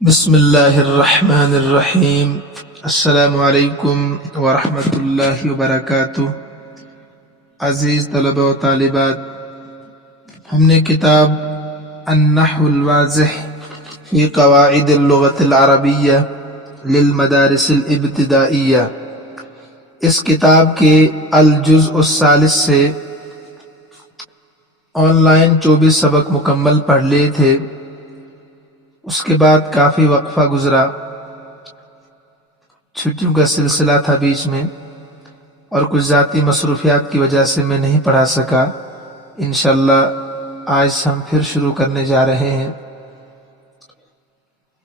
بسم اللہ الرحمن الرحیم۔ السلام علیکم ورحمۃ اللہ وبرکاتہ۔ عزیز طلبہ و طالبات، ہم نے کتاب النحو الواضح فی قواعد اللغۃ العربیہ للمدارس الابتدائیہ، اس کتاب کے الجزء الثالث سے آن لائن 24 سبق مکمل پڑھ لیے تھے۔ اس کے بعد کافی وقفہ گزرا، چھٹیوں کا سلسلہ تھا بیچ میں، اور کچھ ذاتی مصروفیات کی وجہ سے میں نہیں پڑھا سکا۔ انشاءاللہ آج ہم پھر شروع کرنے جا رہے ہیں۔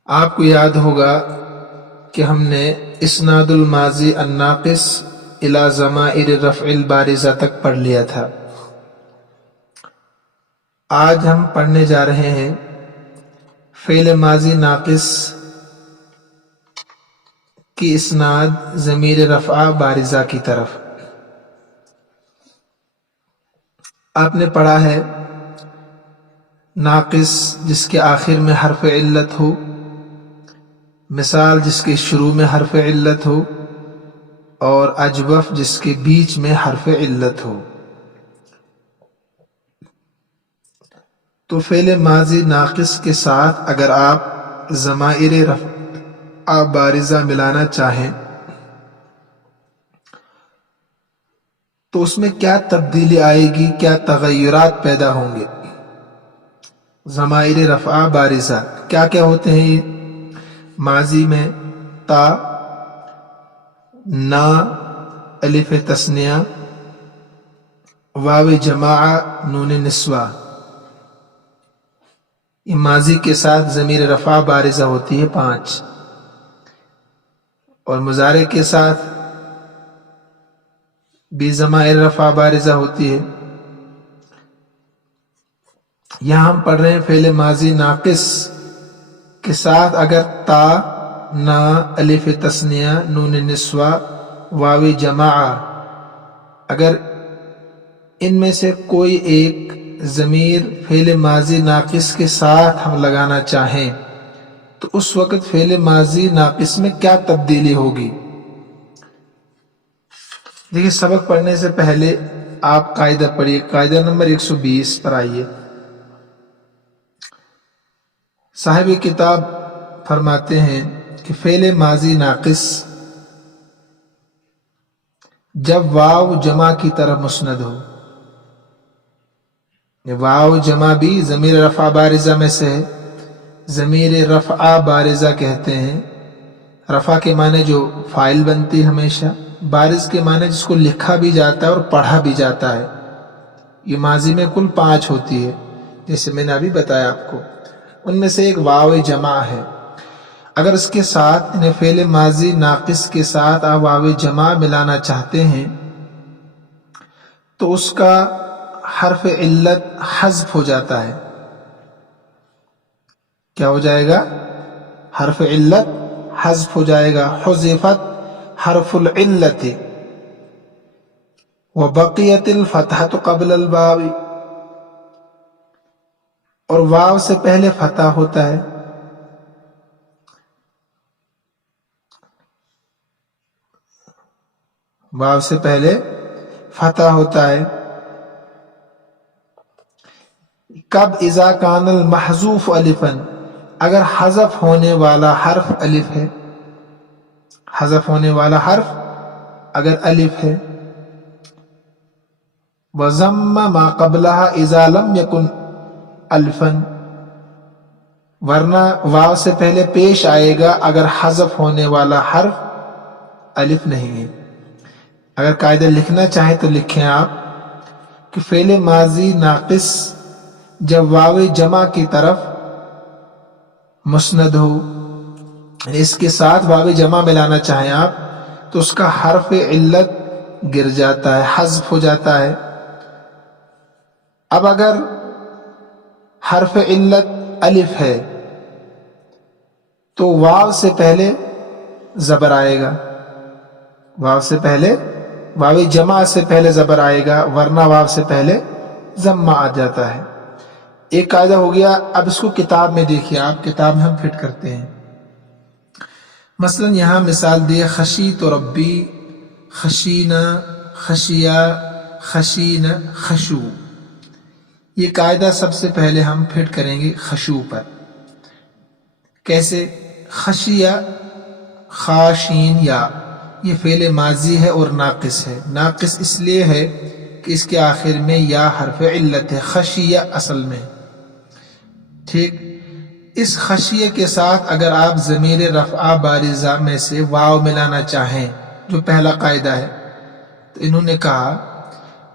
آپ کو یاد ہوگا کہ ہم نے اسناد الماضی الناقص الی ضمائر رفع البارزہ تک پڑھ لیا تھا۔ آج ہم پڑھنے جا رہے ہیں فعل ماضی ناقص کی اسناد ضمیر رفع بارزہ کی طرف۔ آپ نے پڑھا ہے ناقص جس کے آخر میں حرف علت ہو، مثال جس کے شروع میں حرف علت ہو، اور اجوف جس کے بیچ میں حرف علت ہو۔ تو فعل ماضی ناقص کے ساتھ اگر آپ ضمائر رفع بارزہ ملانا چاہیں تو اس میں کیا تبدیلی آئے گی، کیا تغیرات پیدا ہوں گے؟ ضمائر رفع بارزہ کیا کیا ہوتے ہیں؟ ماضی میں تا، نا، الف تثنیہ، واو جماعہ، نون نسوہ، یہ ماضی کے ساتھ ضمیر رفع بارزہ ہوتی ہے 5، اور مضارع کے ساتھ بھی ضمائر رفع بارزہ ہوتی ہے۔ یہاں ہم پڑھ رہے ہیں فعل ماضی ناقص کے ساتھ اگر تا، نا، الف تثنیہ، نون نسوہ، واو جماعہ، اگر ان میں سے کوئی ایک ضمیر فعل ماضی ناقص کے ساتھ ہم لگانا چاہیں تو اس وقت فعل ماضی ناقص میں کیا تبدیلی ہوگی؟ دیکھیے، سبق پڑھنے سے پہلے آپ قاعدہ پڑھیے، قاعدہ نمبر 120 پر آئیے۔ صاحب کتاب فرماتے ہیں کہ فعل ماضی ناقص جب واو جمع کی طرف مسند ہو، واو جمع بھی ضمیر رفع بارزہ میں سے ہے، ضمیر رفع بارزہ کہتے ہیں۔ رفع کے معنی جو فاعل بنتی ہے ہمیشہ، بارز کے معنی جس کو لکھا بھی جاتا ہے اور پڑھا بھی جاتا ہے۔ یہ ماضی میں کل 5 ہوتی ہے، جیسے میں نے ابھی بتایا آپ کو، ان میں سے ایک واو جمع ہے۔ اگر اس کے ساتھ انہیں فعل ماضی ناقص کے ساتھ آپ واو جمع ملانا چاہتے ہیں تو اس کا حرف علت حذف ہو جاتا ہے۔ کیا ہو جائے گا؟ حرف علت حذف ہو جائے گا۔ حذفت حرف العلت وبقیت الفتحۃ قبل الواو، اور واو سے پہلے فتح ہوتا ہے۔ واو سے پہلے فتح ہوتا ہے۔ کب؟ اذا کان المحذوف الفا، اگر حذف ہونے والا حرف الف ہے، حذف ہونے والا حرف اگر الف ہے۔ وضم ما قبلها اذا لم يكن الفا، ورنہ واو سے پہلے پیش آئے گا اگر حذف ہونے والا حرف الف نہیں ہے۔ اگر قاعدہ لکھنا چاہیں تو لکھیں آپ کہ فعل ماضی ناقص جب واو جمع کی طرف مسند ہو، یعنی اس کے ساتھ واو جمع ملانا چاہیں آپ تو اس کا حرف علت گر جاتا ہے، حذف ہو جاتا ہے۔ اب اگر حرف علت الف ہے تو واو سے پہلے زبر آئے گا، واو سے پہلے، واو جمع سے پہلے زبر آئے گا، ورنہ واو سے پہلے ضمہ آ جاتا ہے۔ ایک قاعدہ ہو گیا۔ اب اس کو کتاب میں دیکھیے، آپ کتاب میں ہم فٹ کرتے ہیں۔ مثلا یہاں مثال دی خشی تو ربی، خشینہ، خشیہ، خشین، خشو. یہ قاعدہ سب سے پہلے ہم فٹ کریں گے خشوع پر. کیسے؟ خشیہ خاشین یا، یہ فعل ماضی ہے اور ناقص ہے. ناقص اس لیے ہے کہ اس کے آخر میں یا حرف علت ہے، خشیہ اصل میں. ٹھیک، اس خشیہ کے ساتھ اگر آپ ضمیر رفعہ بارزہ میں سے واو ملانا چاہیں، جو پہلا قاعدہ ہے، تو انہوں نے کہا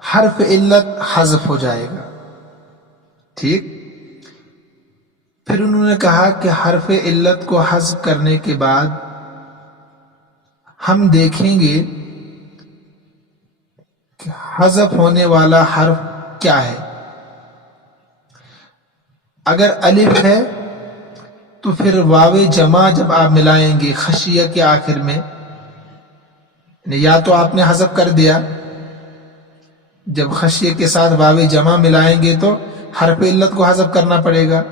حرف علت حذف ہو جائے گا. ٹھیک، پھر انہوں نے کہا کہ حرف علت کو حذف کرنے کے بعد ہم دیکھیں گے کہ حذف ہونے والا حرف کیا ہے. اگر الف ہے تو پھر واو جمع جب آپ ملائیں گے خشیہ کے آخر میں، یا تو آپ نے حذف کر دیا، جب خشیہ کے ساتھ واو جمع ملائیں گے تو حرف علت کو حذف کرنا پڑے گا،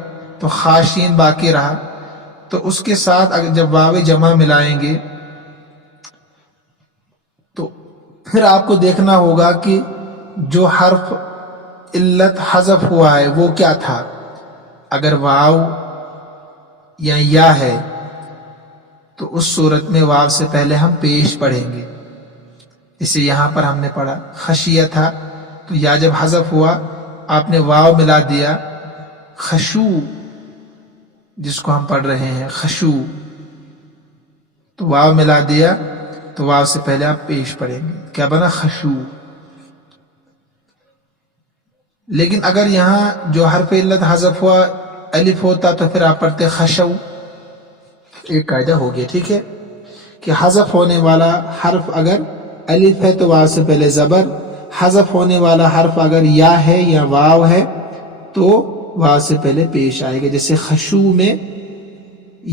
تو خاشین باقی رہا. تو اس کے ساتھ اگر جب واو جمع ملائیں گے تو پھر آپ کو دیکھنا ہوگا کہ جو حرف علت حذف ہوا ہے وہ کیا تھا. اگر واو یا ہے تو اس صورت میں واو سے پہلے ہم پیش پڑھیں گے. جسے یہاں پر ہم نے پڑھا خشیہ تھا تو یا جب حذف ہوا آپ نے واو ملا دیا، خشوع جس کو ہم پڑھ رہے ہیں خشوع، تو واو ملا دیا تو واو سے پہلے آپ پیش پڑھیں گے، کیا بنا خشوع. لیکن اگر یہاں جو حرف علت حذف ہوا الف ہوتا تو پھر آپ پڑھتے خشو. ایک قاعدہ ہو گیا. ٹھیک ہے کہ حذف ہونے والا حرف اگر الف ہے تو واو سے پہلے زبر، حذف ہونے والا حرف اگر یا ہے یا واو ہے تو واو سے پہلے پیش آئے گا. جیسے خشوع میں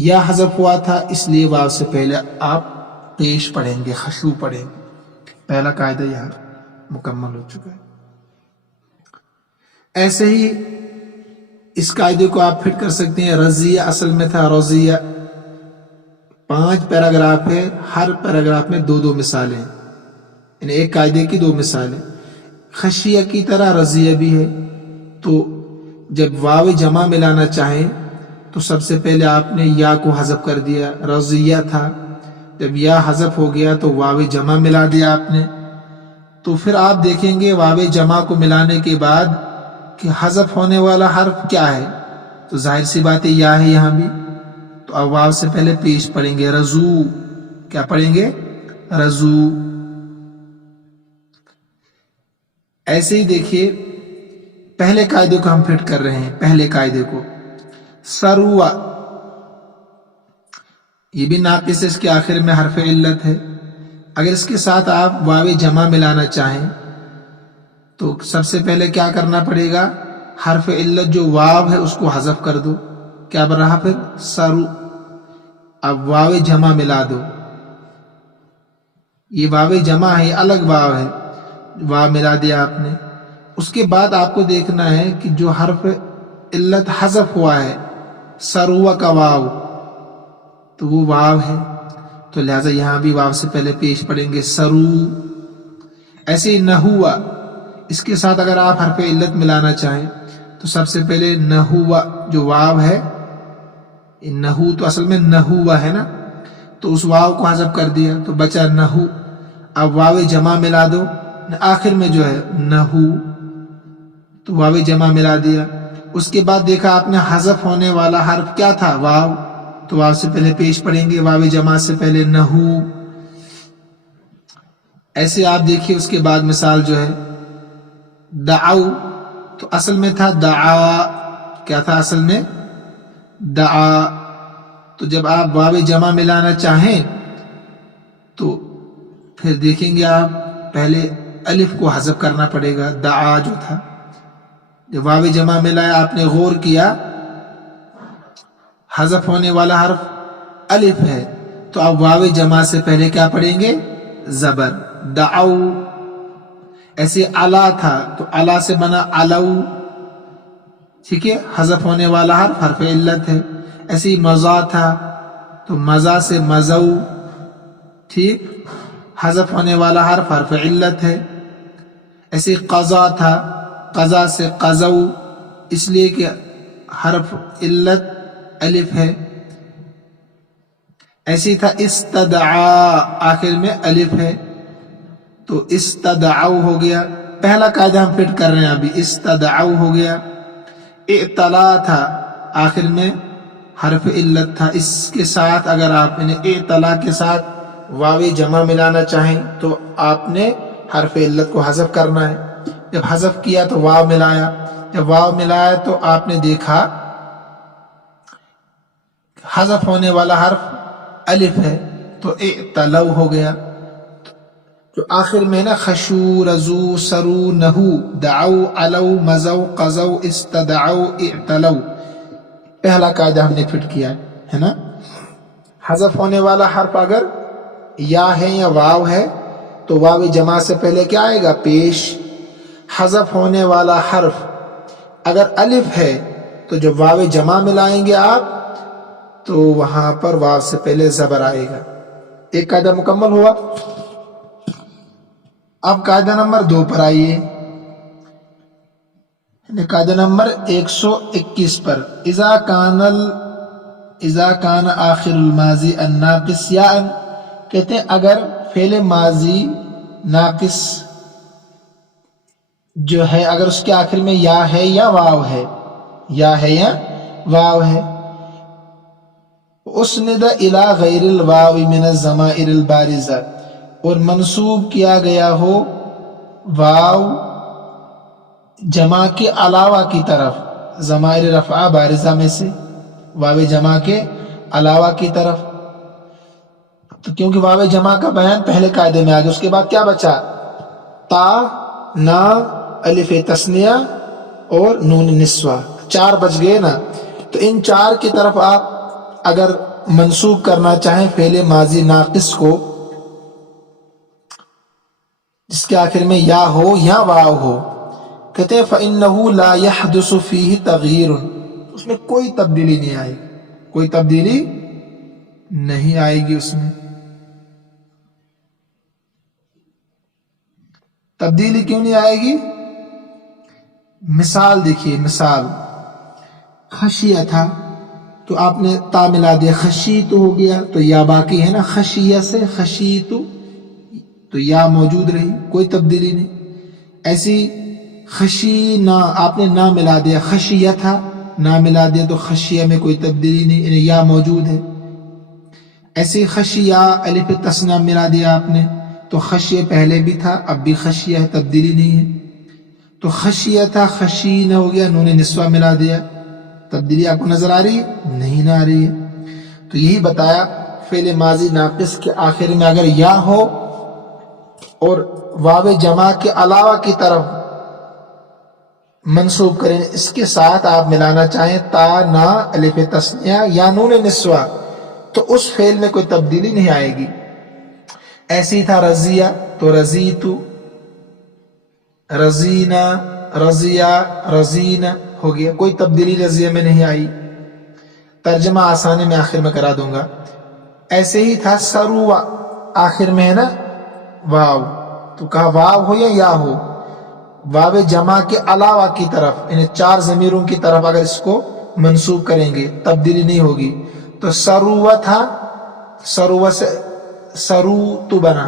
یا حذف ہوا تھا اس لیے واو سے پہلے آپ پیش پڑھیں گے، خشوع پڑھیں گے. پہلا قاعدہ یہاں مکمل ہو چکا ہے. ایسے ہی اس قاعدے کو آپ فٹ کر سکتے ہیں. رضیہ اصل میں تھا رضیہ. 5 پیراگراف ہے، ہر پیراگراف میں 2 مثالیں ہیں، یعنی ایک قاعدے کی 2 مثالیں. خشیہ کی طرح رضیہ بھی ہے. تو جب واو جمع ملانا چاہیں تو سب سے پہلے آپ نے یا کو حذف کر دیا، رضیہ تھا، جب یا حذف ہو گیا تو واو جمع ملا دیا آپ نے. تو پھر آپ دیکھیں گے واو جمع کو ملانے کے بعد کہ حذف ہونے والا حرف کیا ہے. تو ظاہر سی بات ہے یا ہے یہاں بھی، تو اب واو سے پہلے پیش پڑھیں گے رضو. کیا پڑھیں گے؟ رضو. ایسے ہی دیکھیے پہلے قاعدے کو ہم فٹ کر رہے ہیں. پہلے قاعدے کو سروا، یہ بھی ناقص ہے، اس کے آخر میں حرف علت ہے. اگر اس کے ساتھ آپ واو جمع ملانا چاہیں تو سب سے پہلے کیا کرنا پڑے گا؟ حرف علت جو واو ہے اس کو حذف کر دو. کیا بن رہا پھر؟ سرو. اب واو جمع ملا دو. یہ واو جمع ہے، الگ واو ہے، واو ملا دیا آپ نے. اس کے بعد آپ کو دیکھنا ہے کہ جو حرف علت حذف ہوا ہے سروا کا واو، تو وہ واو ہے، تو لہٰذا یہاں بھی واو سے پہلے پیش پڑھیں گے سرو. ایسے ہی نہوا، اس کے ساتھ اگر آپ حرف علت ملانا چاہیں تو سب سے پہلے نہوا جو واو ہے، نہو تو اصل میں نہوا ہے نا، تو اس واو کو حذف کر دیا تو بچا نہو. اب واو جمع ملا دو آخر میں جو ہے نہو، تو واو جمع ملا دیا. اس کے بعد دیکھا آپ نے حذف ہونے والا حرف کیا تھا؟ واو، تو واو سے پہلے پیش پڑھیں گے واو جمع سے پہلے نہو. ایسے آپ دیکھیے اس کے بعد مثال جو ہے دعو، تو اصل میں تھا دعا. کیا تھا اصل میں؟ دعا. تو جب آپ واو جمع ملانا چاہیں تو پھر دیکھیں گے آپ پہلے الف کو حذف کرنا پڑے گا. دعا جو تھا جب واو جمع ملایا آپ نے غور کیا حذف ہونے والا حرف الف ہے، تو اب واو جمع سے پہلے کیا پڑھیں گے؟ زبر. دعو. ایسے علا تھا تو علا سے بنا علو. ٹھیک ہے، حذف ہونے والا حرف علت ہے. ایسے ہی مضا تھا تو مزہ سے مزو، ٹھیک، حذف ہونے والا حرف حرف علت ہے. ایسے قضا تھا، قضا سے قضو، اس لیے کہ حرف علت الف ہے. ایسی تھا استدعا، آخر میں الف ہے تو استدعو ہو گیا. پہلا قاعدہ ہم فٹ کر رہے ہیں ابھی، استدعو ہو گیا. اعتلا تھا، آخر میں حرف علت تھا، اس کے ساتھ اگر آپ نے اعتلا کے ساتھ واو جمع ملانا چاہیں تو آپ نے حرف علت کو حذف کرنا ہے. جب حذف کیا تو واو ملایا، جب واو ملایا تو آپ نے دیکھا حذف ہونے والا حرف الف ہے تو اعتلو ہو گیا. جو آخر میں نا خشو، رزو، سرو، نہو، دعو، علو، مزو، قزو، استدعو، اعتلو، پہلا قاعدہ ہم نے فٹ کیا ہے نا. حذف ہونے والا حرف اگر یا ہے یا واو ہے تو واو جمع سے پہلے کیا آئے گا؟ پیش. حذف ہونے والا حرف اگر الف ہے تو جب واو جمع ملائیں گے آپ تو وہاں پر واو سے پہلے زبر آئے گا. ایک قاعدہ مکمل ہوا. اب قاعدہ نمبر 2 پر آئیے، قاعدہ نمبر 121 پر. اذا کان آخر الماضی الناقص یا ان، کہتے ہیں اگر فعل ماضی ناقص جو ہے اگر اس کے آخر میں یا ہے یا واو ہے، یا ہے یا واو ہے، اسند الی غیر الواو من الضمائر البارزہ، اور منسوب کیا گیا ہو واو جمع کے علاوہ کی طرف، ضمائر رفعہ بارزہ میں سے واو جمع کے علاوہ کی طرف. تو کیونکہ واو جمع کا بیان پہلے قاعدے میں آ گیا، اس کے بعد کیا بچا؟ تا، نا، الف تثنیہ اور نون نسوہ، 4 بچ گئے نا. تو ان 4 کی طرف آپ اگر منسوب کرنا چاہیں فعل ماضی ناقص کو جس کے آخر میں یا ہو یا واو ہو، کہتے ہیں فَإِنَّهُ لَا يَحْدُثُ فِيهِ تَغْيِيرٌ، اس میں کوئی تبدیلی نہیں آئے گی، کوئی تبدیلی نہیں آئے گی. اس میں تبدیلی کیوں نہیں آئے گی؟ مثال دیکھیے، مثال خشیہ تھا تو آپ نے تا ملا دیا، خشیت ہو گیا تو یا باقی ہے نا، خشیہ سے خشیت تو یا موجود رہی، کوئی تبدیلی نہیں. ایسی خشینا آپ نے نا ملا دیا، خشیہ تھا نا ملا دیا تو خشیہ میں کوئی تبدیلی نہیں، یعنی یا موجود ہے. ایسی خشیہ الف تثنیہ ملا دیا آپ نے تو خشیہ پہلے بھی تھا اب بھی خشیہ ہے، تبدیلی نہیں ہے. تو خشیہ تھا خشین ہو گیا، نون نسوہ ملا دیا، تبدیلی آپ کو نظر آ رہی ہے؟ نہیں نہ آ رہی ہے. تو یہی بتایا فعل ماضی ناقص کے آخر میں اگر یا ہو اور واو جمع کے علاوہ کی طرف منسوب کریں، اس کے ساتھ آپ ملانا چاہیں تا، نا، الف تثنیہ یا نون نسوہ، تو اس فعل میں کوئی تبدیلی نہیں آئے گی. ایسی تھا رضیہ تو رضیتو، رضینا، رضیہ، رضین ہو گیا، کوئی تبدیلی رضیہ میں نہیں آئی. ترجمہ آسانی میں آخر میں کرا دوں گا. ایسے ہی تھا سروا، آخر میں ہے نا واو، تو کہا واو ہو یا ہو، واو جمع کے علاوہ کی طرف، انہیں 4 ضمیروں کی طرف اگر اس کو منسوب کریں گے تبدیلی نہیں ہوگی. تو سروا تھا، سروا سے سروت بنا،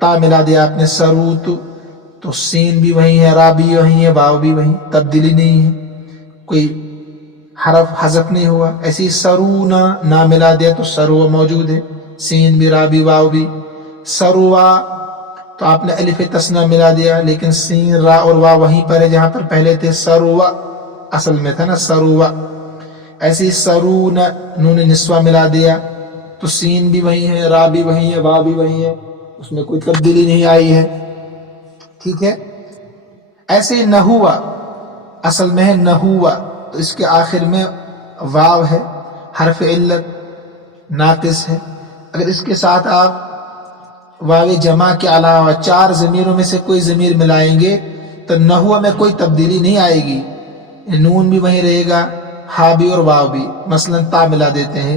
تا ملا دیا آپ نے سروت، تو سین بھی وہی ہے، را بھی وہی ہے، واو بھی وہی، تبدیلی نہیں ہے، کوئی حرف حذف نہیں ہوا. ایسی سرونا نا ملا دیا تو سروا موجود ہے، سین بھی، را بھی، واو بھی. سروا تو آپ نے الف تثنیہ ملا دیا لیکن سین، را اور واو وہیں پر ہے جہاں پر پہلے تھے، سروا اصل میں تھا نا سروا. ایسی سرونا نون نسوہ ملا دیا تو سین بھی وہی ہے، را بھی وہی ہے، واو بھی وہی ہے، اس میں کوئی تبدیلی نہیں آئی ہے. ٹھیک ہے. ایسے نہوا اصل میں ہے نہوا تو اس کے آخر میں واو ہے، حرف علت ناقص ہے. اگر اس کے ساتھ آپ واو جمع کے علاوہ 4 ضمیروں میں سے کوئی ضمیر ملائیں گے تو نحو میں کوئی تبدیلی نہیں آئے گی، نون بھی وہیں رہے گا، ہا بھی اور واو بھی. مثلا تا ملا دیتے ہیں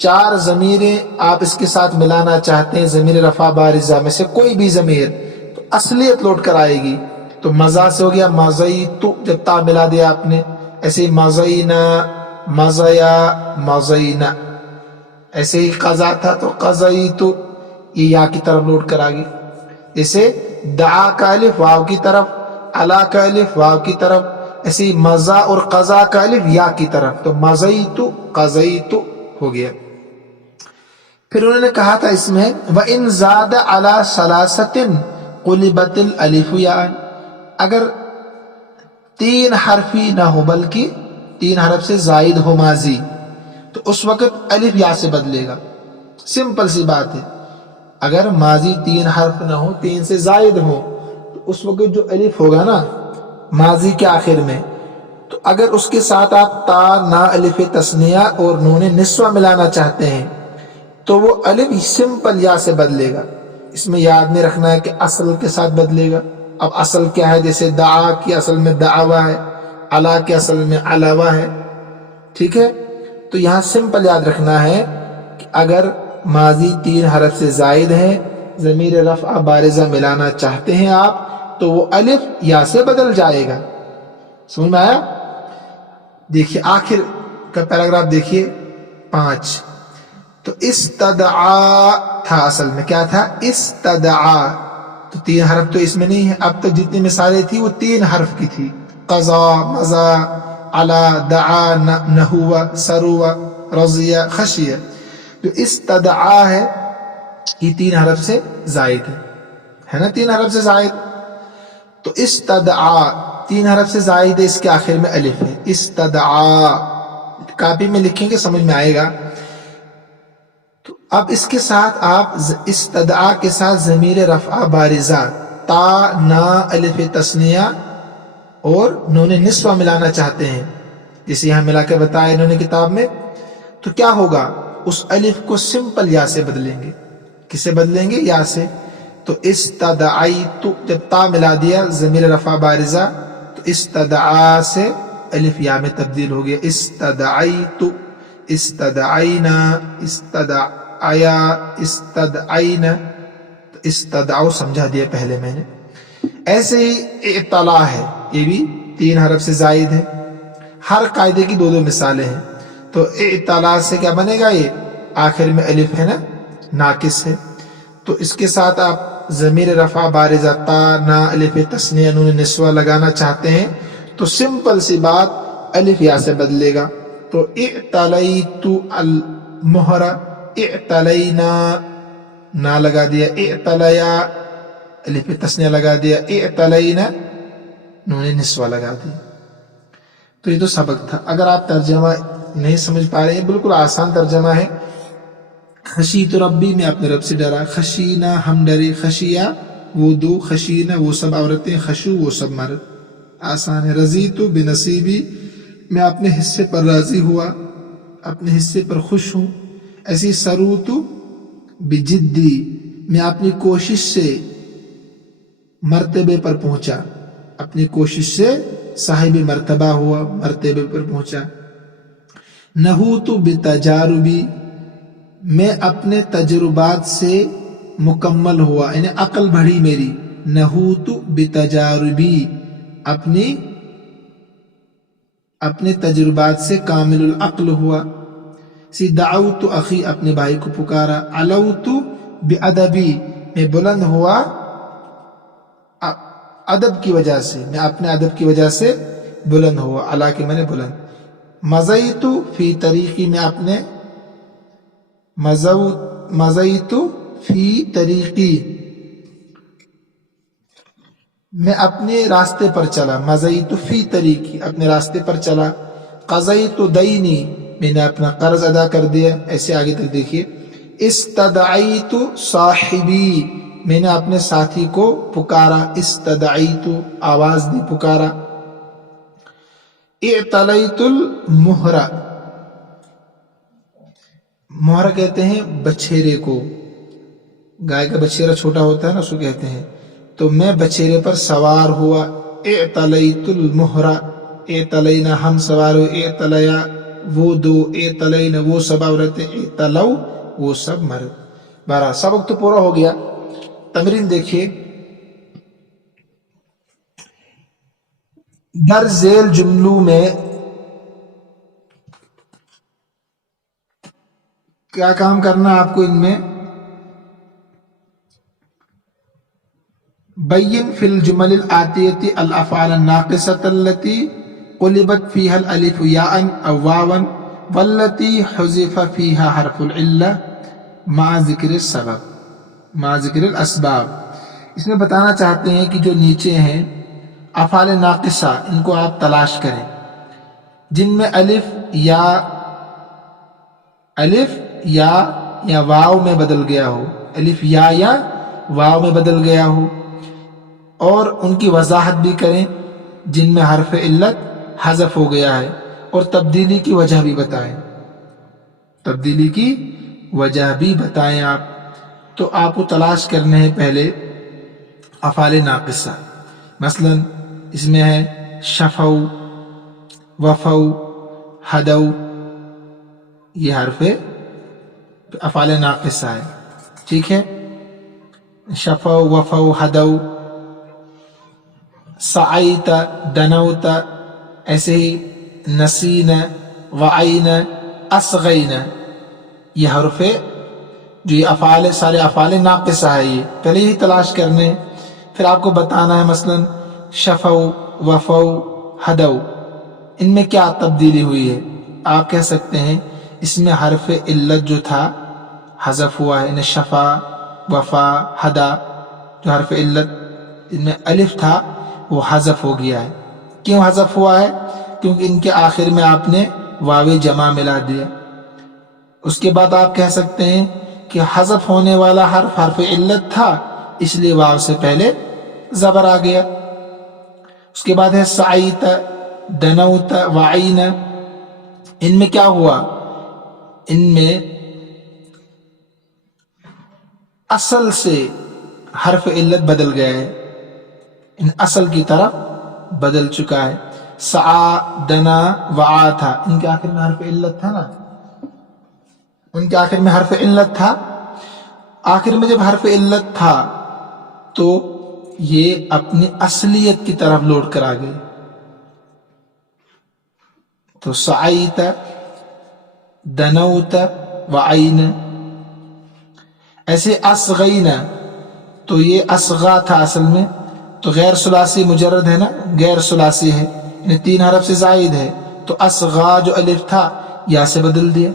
4 ضمیریں آپ اس کے ساتھ ملانا چاہتے ہیں ضمیر رفع بارزہ میں سے کوئی بھی ضمیر، تو اصلیت لوٹ کر آئے گی. تو مزا سے ہو گیا مزیتو، جب تا ملا دیا آپ نے. ایسے ہی مزینا، مزیا، مزینا. ایسے ہی قضا تھا تو قضیتو، یہ یا کی طرف لوٹ کر آگی. جیسے دعا کا الف واو کی طرف، علا کا الف واو کی طرف، ایسے ہی مزا اور قضا کا الف یا کی طرف. تو مزیتو قضیتو ہو گیا. پھر انہوں نے کہا تھا اس میں وَإِن زَادَ عَلَى ثَلَاثَةٍ قُلِبَتِ الْأَلِفُ يَاءً، اگر 3 حرفی نہ ہو بلکہ 3 حرف سے زائد ہو ماضی، تو اس وقت الف یا سے بدلے گا. سمپل سی بات ہے. اگر ماضی 3 حرف نہ ہو، 3 سے زائد ہو، تو اس وقت جو الف ہوگا نا ماضی کے آخر میں، تو اگر اس کے ساتھ آپ تا، نا، الف تثنیہ اور نون نسوہ ملانا چاہتے ہیں تو وہ الف سمپل یا سے بدلے گا. اس میں یاد نہیں رکھنا ہے کہ اصل کے ساتھ بدلے گا. اب اصل کیا ہے؟ جیسے دعا کی اصل میں دعوا ہے، علا کے اصل میں علاوہ ہے. ٹھیک ہے، تو یہاں سمپل یاد رکھنا ہے کہ اگر ماضی 3 حرف سے زائد ہے، ضمیر رفع بارزہ ملانا چاہتے ہیں آپ، تو وہ الف یا سے بدل جائے گا. سمجھ میں آیا؟ دیکھیے آخر کا پیراگراف دیکھیے 5. تو استدعا تھا، اصل میں کیا تھا؟ استدعا. تو 3 حرف تو اس میں نہیں ہے. اب تک جتنی مثالیں تھی وہ 3 حرف کی تھی. قضا، مزا، علا، دعا، نحو، سرو، رضیہ، خشیہ. جو استدعا ہے یہ 3 حرف سے زائد ہے نا، 3 حرف سے زائد. تو استدعا 3 حرف سے زائد ہے، اس کے آخر میں الف ہے. استدعا کاپی میں لکھیں گے سمجھ میں آئے گا. تو اب اس کے ساتھ آپ استدعا کے ساتھ ضمیر رفع بارزہ تا، نا، الف تثنیہ اور نون نسوہ ملانا چاہتے ہیں، جسے یہاں ملا کے بتایا انہوں نے کتاب میں. تو کیا ہوگا؟ اس الف کو سمپل یا سے بدلیں گے. کسے بدلیں گے؟ یا سے. تو استدعیتو، جب تا ملا دیا ضمیر رفع بارزہ تو استدعا سے الف یا میں تبدیل ہو گیا. استدعیتو، استدعینا، استدعیا، استدعینا. استدعو سمجھا دیا پہلے میں نے. ایسے ہی اعتلا ہے، یہ بھی 3 حرف سے زائد ہے. ہر قاعدے کی 2 مثالیں ہیں. تو اعتلا سے کیا بنے گا؟ یہ آخر میں الف ہے نا، ناقص ہے. تو اس کے ساتھ آپ ضمیر رفع بارزہ تا، نا، الف تثنیہ، نون نسوہ لگانا چاہتے ہیں تو سمپل سی بات الف یا سے بدلے گا. تو اعتلیت المہر، اعتلینا، نا لگا دیا، اعتلیا، الف تثنیہ لگا دیا، اعتلینا، نون نسوہ لگا دیا. تو یہ تو سبق تھا. اگر آپ ترجمہ نہیں سمجھ پا رہے ہیں، بالکل آسان ترجمہ ہے. خشیت ربی، میں اپنے رب سے ڈرا. خشینا، ہم ڈرے. خشیہ وہ 2، خشینا وہ سب عورتیں، خشو وہ سب مرد. آسان ہے. رضیت بنصیبی، میں اپنے حصے پر راضی ہوا، اپنے حصے پر خوش ہوں. ایسی سروت بجدی، میں اپنی کوشش سے مرتبے پر پہنچا، اپنی کوشش سے صاحب مرتبہ ہوا، مرتبے پر پہنچا. نحوت بتجاربی، میں اپنے تجربات سے مکمل ہوا، یعنی عقل بڑھی میری. نحوت بتجاربی، اپنے تجربات سے کامل العقل ہوا. دعوت اخی، اپنے بھائی کو پکارا. علوت بادبی، میں بلند ہوا ادب کی وجہ سے، میں اپنے ادب کی وجہ سے بلند ہوا. علا کے میں نے بلند. مزیت فی طریقی، میں اپنے مزیت فی طریقی، میں اپنے راستے پر چلا. مزیت فی طریقی، اپنے راستے پر چلا. قضیت دینی، میں نے اپنا قرض ادا کر دیا. ایسے آگے تک دیکھیے. استدعیت صاحبی، میں نے اپنے ساتھی کو پکارا. استدعیت، آواز دی، پکارا. اعتلیت المہر، مہر کہتے ہیں بچھیرے کو، گائے کا بچھیرا چھوٹا ہوتا ہے نا، اس کو کہتے ہیں. تو میں بچھیرے پر سوار ہوا. اعتلیت المہر، اعتلینا ہم سوار ہوئے. اعتلیا وہ دو، اعتلین وہ سب عورتیں، اعتلو وہ سب مرد. بارہ سبق تو پورا ہو گیا. تمرین دیکھیے. در ذیل جملوں میں کیا کام کرنا ہے آپ کو؟ ان میں بین فی الجمل الآتیۃ الافعال الناقصۃ التي قلبت فيها الالف یاء او واوا والتي حذف فيها حرف العلة مع ذکر السبب مع ذکر الاسباب. اس میں بتانا چاہتے ہیں کہ جو نیچے ہیں افعال ناقصہ، ان کو آپ تلاش کریں جن میں الف یا واو میں بدل گیا ہو، الف یا واو میں بدل گیا ہو، اور ان کی وضاحت بھی کریں جن میں حرف علت حذف ہو گیا ہے، اور تبدیلی کی وجہ بھی بتائیں. تبدیلی کی وجہ بھی بتائیں آپ. تو آپ کو تلاش کرنے ہیں پہلے افعال ناقصہ. مثلا اس میں ہے شفو، وفو، حدو، یہ حرف افعال ناقصہ ہے. ٹھیک ہے، شفو، وفو، حدو. سعیت، دنوت، ایسے ہی نسین، وعین، اصغین. یہ حرف جو یہ افعال سارے افعال ناقصہ ہے، یہ پہلے ہی تلاش کرنے. پھر آپ کو بتانا ہے مثلا شفو، وفو، حدو، ان میں کیا تبدیلی ہوئی ہے. آپ کہہ سکتے ہیں اس میں حرف علت جو تھا حذف ہوا ہے، شفا، وفا، حدا. جو حرف علت ان میں الف تھا وہ حذف ہو گیا ہے. کیوں حذف ہوا ہے؟ کیونکہ ان کے آخر میں آپ نے واو جمع ملا دیا. اس کے بعد آپ کہہ سکتے ہیں کہ حذف ہونے والا حرف علت تھا، اس لیے واو سے پہلے زبر آ گیا. اس کے بعد ہے سعیت، دنوت، وعین. ان میں کیا ہوا؟ ان میں اصل سے حرف علت بدل گیا ہے، ان اصل کی طرف بدل چکا ہے. سعا، دنا، وعا تھا، ان کے آخر میں حرف علت تھا نا، ان کے آخر میں حرف علت تھا. آخر میں جب حرف علت تھا تو یہ اپنی اصلیت کی طرف لوٹ کر آ گئے. تو سعیت، دنوت، وعین. ایسے اصغین، تو یہ اصغا تھا اصل میں، تو غیر ثلاثی مجرد ہے نا، غیر ثلاثی ہے، یعنی 3 حرف سے زائد ہے، تو اصغا جو الف تھا یا سے بدل دیا.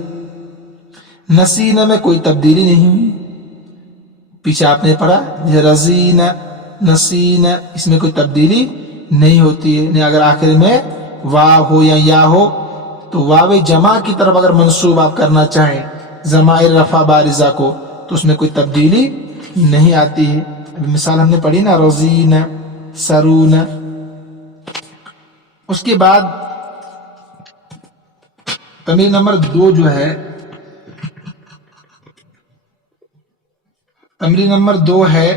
نسین میں کوئی تبدیلی نہیں ہوئی، پیچھے آپ نے پڑھا رزین، نسین، اس میں کوئی تبدیلی نہیں ہوتی ہے. یعنی اگر آخر میں واو ہو یا ہو تو واو جمع کی طرف اگر منصوب آپ کرنا چاہیں ضمائر رفع بارزہ کو تو اس میں کوئی تبدیلی نہیں آتی ہے. مثال ہم نے پڑھی نا، رزین، سرون. اس کے بعد تمرین نمبر 2 جو ہے، تمرین نمبر 2 ہے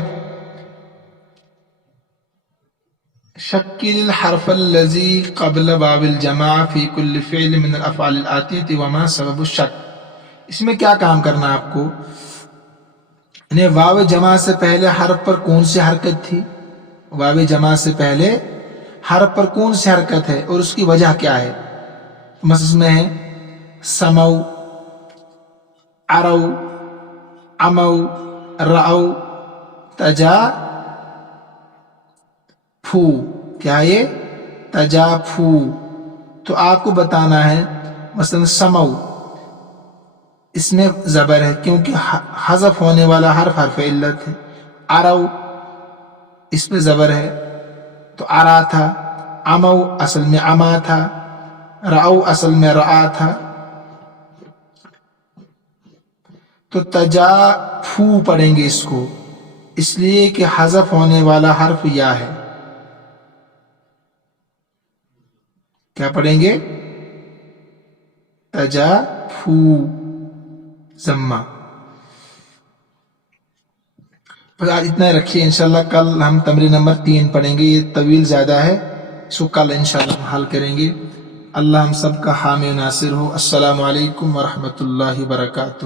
شکل الحرف الذي قبل واو الجماع في كل فعل من الافعال الاتيه وما سبب الشك. اس میں کیا کام کرنا آپ کو؟ یعنی واو جمع سے پہلے حرف پر کون سی حرکت تھی؟ واو جمع سے پہلے حرف پر کون سی حرکت ہے اور اس کی وجہ کیا ہے؟ مثلا میں ہے سمو، عرو، عمو، رعو، تجا، پھو. کیا یہ تجا، پھو. تو آپ کو بتانا ہے مثلا سمو، اس میں زبر ہے کیونکہ حذف ہونے والا حرف علت ہے. عرو، اس میں زبر ہے تو عرا تھا. عمو اصل میں عما تھا. رعو اصل میں رعا تھا. تو تجا، پھو پڑھیں گے اس کو، اس لیے کہ حذف ہونے والا حرف یا ہے. کیا پڑھیں گے؟ تجا، پھو، زمہ. بس آج اتنا رکھیے. انشاءاللہ کل ہم تمرین نمبر 3 پڑھیں گے. یہ طویل زیادہ ہے، اس کو کل انشاءاللہ حل کریں گے. اللہ ہم سب کا حامی و ناصر ہو۔ السلام علیکم ورحمۃ اللہ وبرکاتہ۔